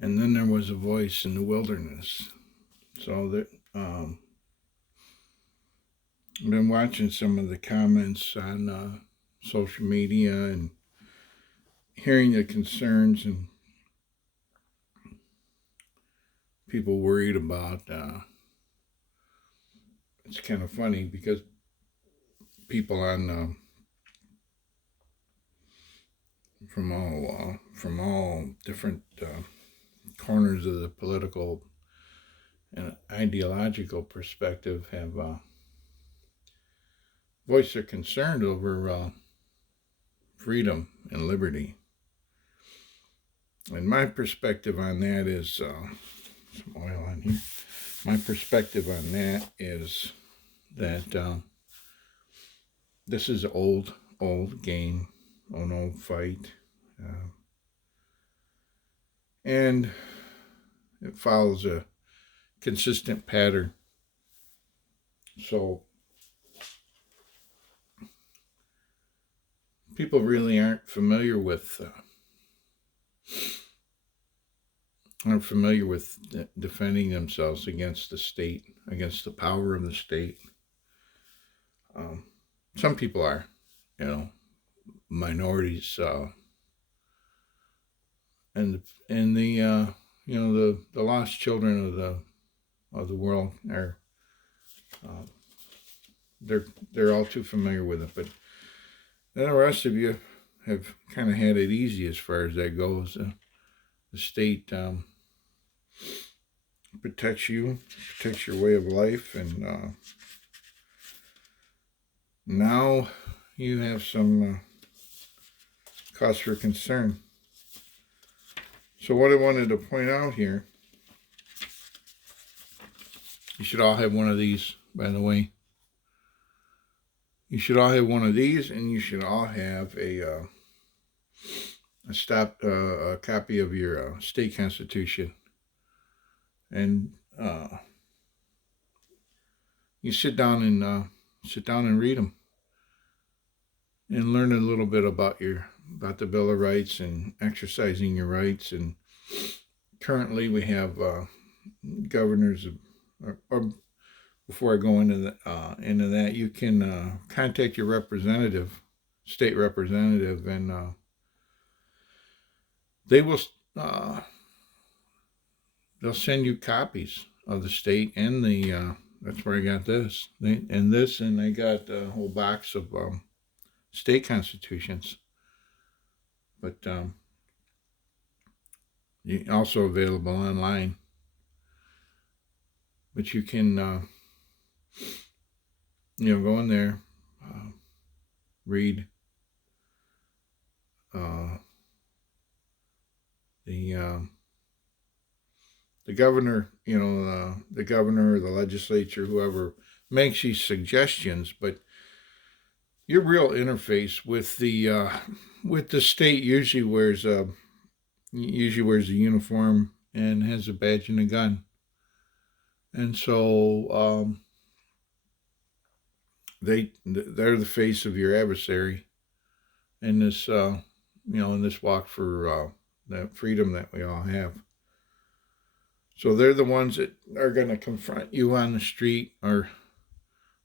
And then there was a voice in the wilderness. So that I've been watching some of the comments on social media and hearing the concerns and people worried about. It's kind of funny because people on from all different corners of the political and ideological perspective have voiced their concern over freedom and liberty. And my perspective on that is some oil on here. My perspective on that is that this is old game, an old fight, and it follows a consistent pattern. So people really aren't familiar with defending themselves against the state, against the power of the state. Some people are, minorities, and the lost children of the world are they're all too familiar with it. But then the rest of you have kind of had it easy as far as that goes. The state protects you, protects your way of life, and now you have some cause for concern. So what I wanted to point out here, you should all have one of these, by the way. You should all have one of these, and you should all have a copy of your state constitution. And you sit down and read them, and learn a little bit about the Bill of Rights and exercising your rights. And currently, we have governors or before I go into that, you can contact your state representative, and they will they'll send you copies of the state and the that's where I got this and I got a whole box of state constitutions, but also available online. But you can go in there, read the governor, the governor or the legislature, whoever makes these suggestions, but your real interface with the state usually wears a uniform and has a badge and a gun, and so they're the face of your adversary in this in this walk for that freedom that we all have. So they're the ones that are going to confront you on the street or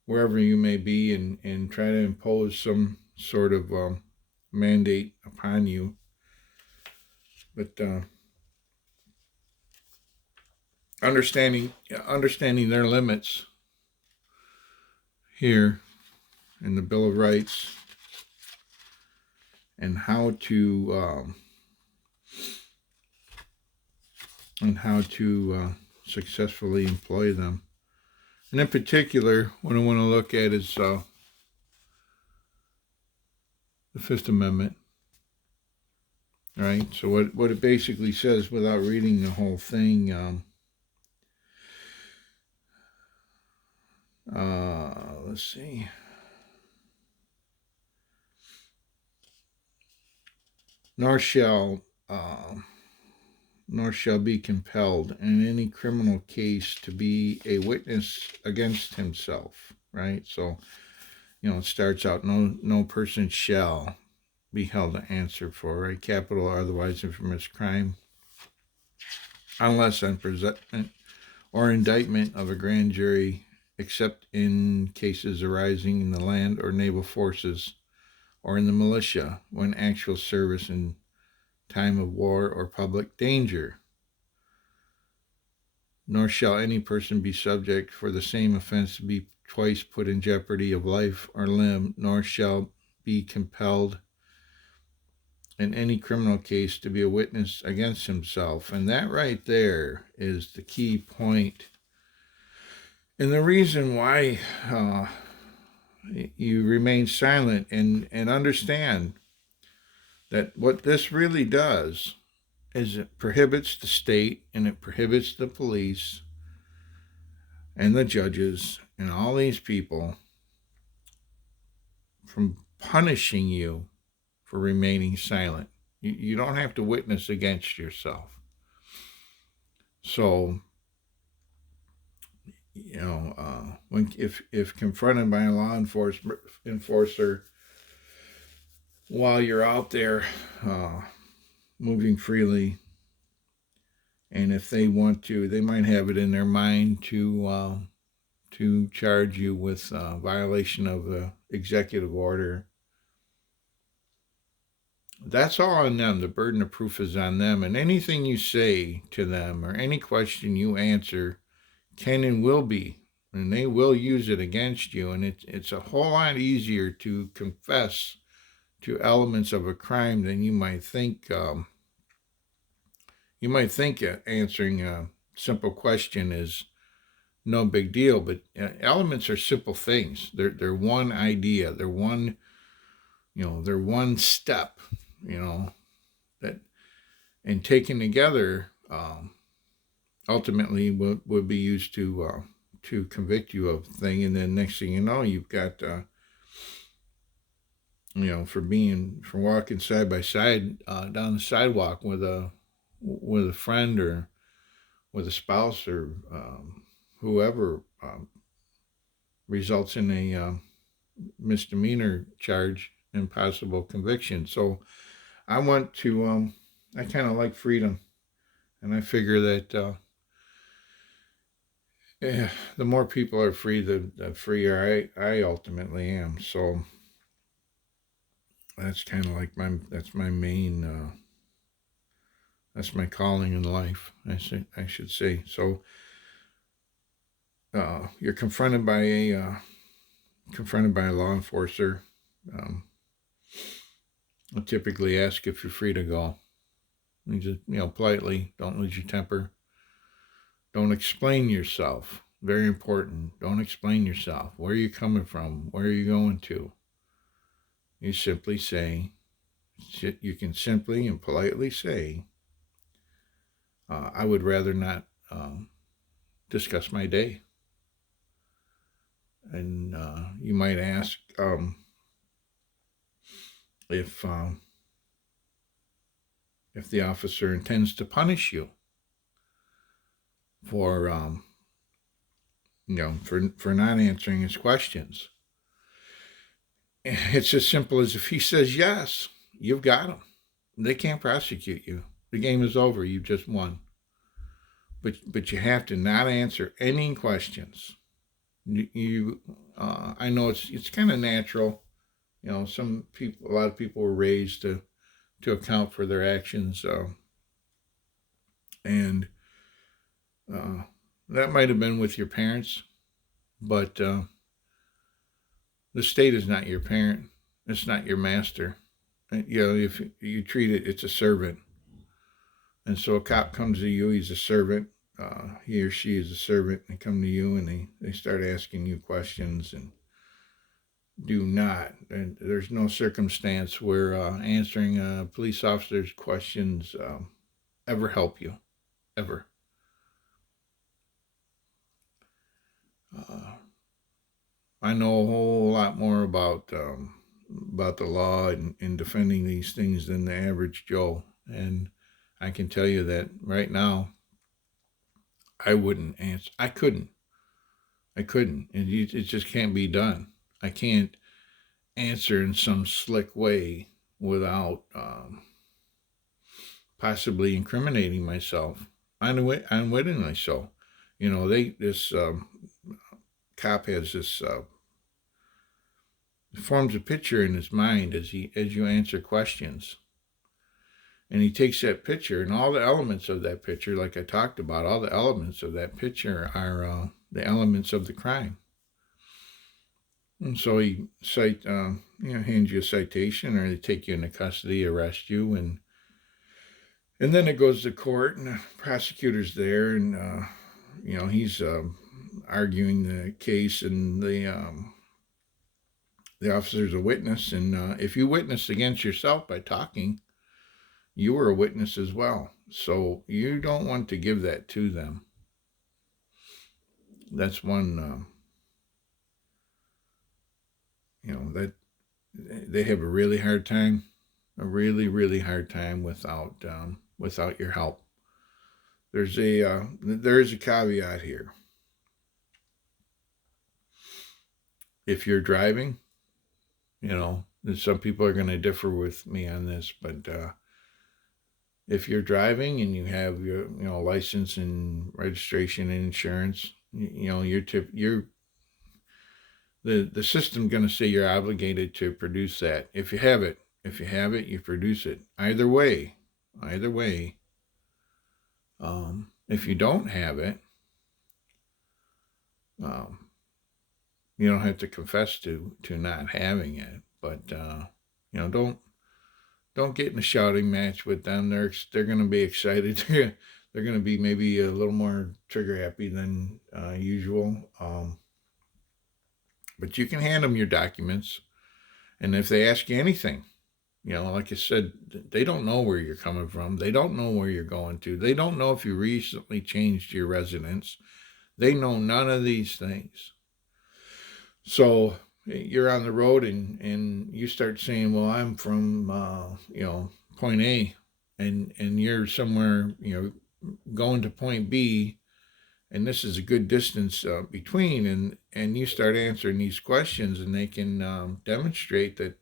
wherever you may be and try to impose some sort of mandate upon you. But understanding their limits here in the Bill of Rights and how to successfully employ them. And in particular, what I want to look at is the Fifth Amendment. All right, so what it basically says, without reading the whole thing, let's see. Nor shall be compelled in any criminal case to be a witness against himself, right? So, it starts out, no person shall be held to answer for a capital or otherwise infamous crime unless on present or indictment of a grand jury, except in cases arising in the land or naval forces or in the militia when actual service in time of war or public danger. Nor shall any person be subject for the same offense to be twice put in jeopardy of life or limb, nor shall be compelled in any criminal case to be a witness against himself. And that right there is the key point. And the reason why you remain silent and understand that what this really does is it prohibits the state and it prohibits the police and the judges and all these people from punishing you for remaining silent. You don't have to witness against yourself. So, when if confronted by a law enforcer while you're out there moving freely, and if they want to, they might have it in their mind to charge you with violation of the executive order. That's all on them. The burden of proof is on them. And anything you say to them or any question you answer can and will be, and they will use it against you. And it's a whole lot easier to confess to elements of a crime than you might think. You might think answering a simple question is no big deal, but elements are simple things. They're one idea. They're one step. That, and taken together, ultimately would be used to convict you of a thing. And then next thing you know, you've got for walking side by side down the sidewalk with a friend or with a spouse or whoever, results in a misdemeanor charge and possible conviction. So I want to, I kind of like freedom, and I figure that the more people are free, the freer I ultimately am. So that's kind of like that's my main, that's my calling in life, I should say. So you're confronted by a law enforcer. I'll typically ask if you're free to go. You just, politely, don't lose your temper. Don't explain yourself. Very important. Don't explain yourself. Where are you coming from? Where are you going to? You simply say, you can simply and politely say, I would rather not discuss my day. And you might ask if the officer intends to punish you for for not answering his questions. It's as simple as if he says yes, you've got him. They can't prosecute you. The game is over. You've just won. But you have to not answer any questions. I know it's kind of natural. A lot of people were raised to account for their actions, and that might have been with your parents, but the state is not your parent. It's not your master. If you treat it, it's a servant. And so a cop comes to you, he's a servant. He or she is a servant, and come to you and they start asking you questions, and there's no circumstance where answering a police officer's questions ever help you, ever. I know a whole lot more about the law and defending these things than the average Joe, and I can tell you that right now, I wouldn't answer. I couldn't. It just can't be done. I can't answer in some slick way without possibly incriminating myself. unwittingly so. This cop has this forms a picture in his mind as you answer questions, and he takes that picture and all the elements of that picture, like I talked about, all the elements of that picture are the elements of the crime. And so he hands you a citation, or they take you into custody, arrest you, and then it goes to court, and the prosecutor's there, and he's arguing the case, and the officer's a witness, and if you witnessed against yourself by talking, you were a witness as well. So you don't want to give that to them. That's one, that they have a really hard time, a really, really hard time without your help. There is a caveat here. If you're driving, some people are going to differ with me on this, but if you're driving and you have your license and registration and insurance, the system's going to say you're obligated to produce that. If you have it, you produce it. Either way. If you don't have it, you don't have to confess to not having it, but don't get in a shouting match with them. They're going to be excited. They're going to be maybe a little more trigger happy than usual. But you can hand them your documents, and if they ask you anything, like I said, they don't know where you're coming from. They don't know where you're going to. They don't know if you recently changed your residence. They know none of these things. So you're on the road and you start saying, well, I'm from, point A, and you're somewhere, going to point B, and this is a good distance between, and you start answering these questions, and they can demonstrate that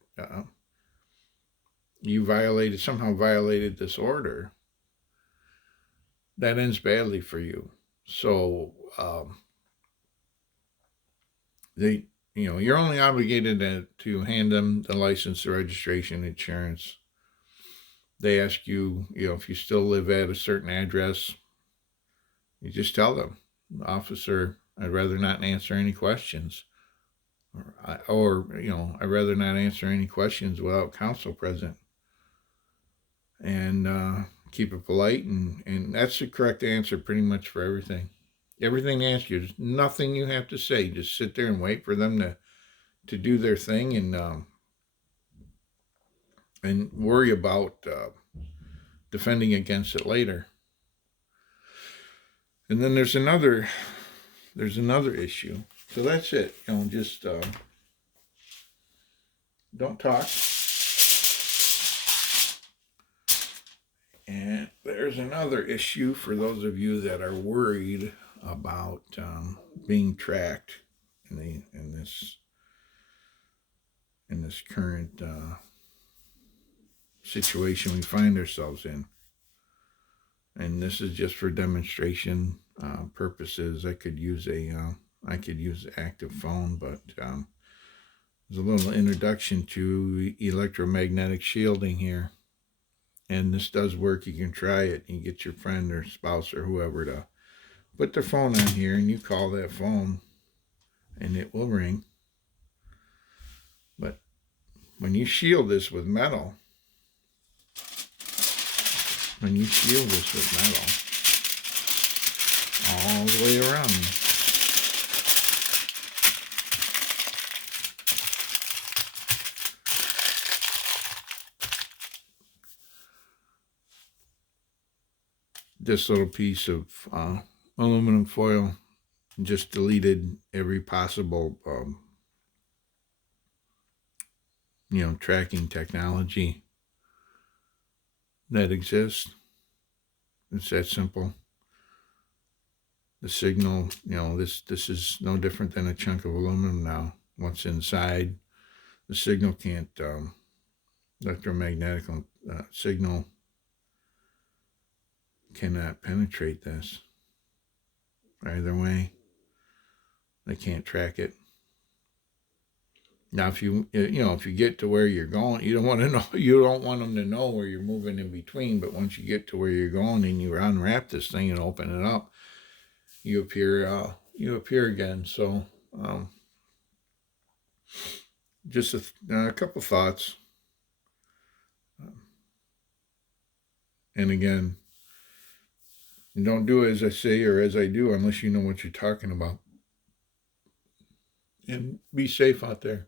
you somehow violated this order. That ends badly for you. So you're only obligated to hand them the license, the registration, insurance. They ask you, if you still live at a certain address, you just tell them, officer, I'd rather not answer any questions, or I'd rather not answer any questions without counsel present, and keep it polite, and that's the correct answer pretty much for everything. Everything they ask you, there's nothing you have to say. Just sit there and wait for them to do their thing, and worry about defending against it later. And then there's another issue. So that's it. Just don't talk. And there's another issue for those of you that are worried about being tracked in this current situation we find ourselves in. And this is just for demonstration purposes. I could use an active phone, but there's a little introduction to electromagnetic shielding here. And this does work. You can try it. You get your friend or spouse or whoever to put their phone on here, and you call that phone, and it will ring. But when you shield this with metal, all the way around, this little piece of aluminum foil just deleted every possible tracking technology that exists. It's that simple. The signal, this is no different than a chunk of aluminum now. Once inside, the signal can't, electromagnetic signal cannot penetrate this. Either way, they can't track it. Now, if you get to where you're going, you don't want to know. You don't want them to know where you're moving in between. But once you get to where you're going and you unwrap this thing and open it up, you appear again. So, just a couple thoughts. And again, don't do as I say or as I do unless you know what you're talking about. And be safe out there.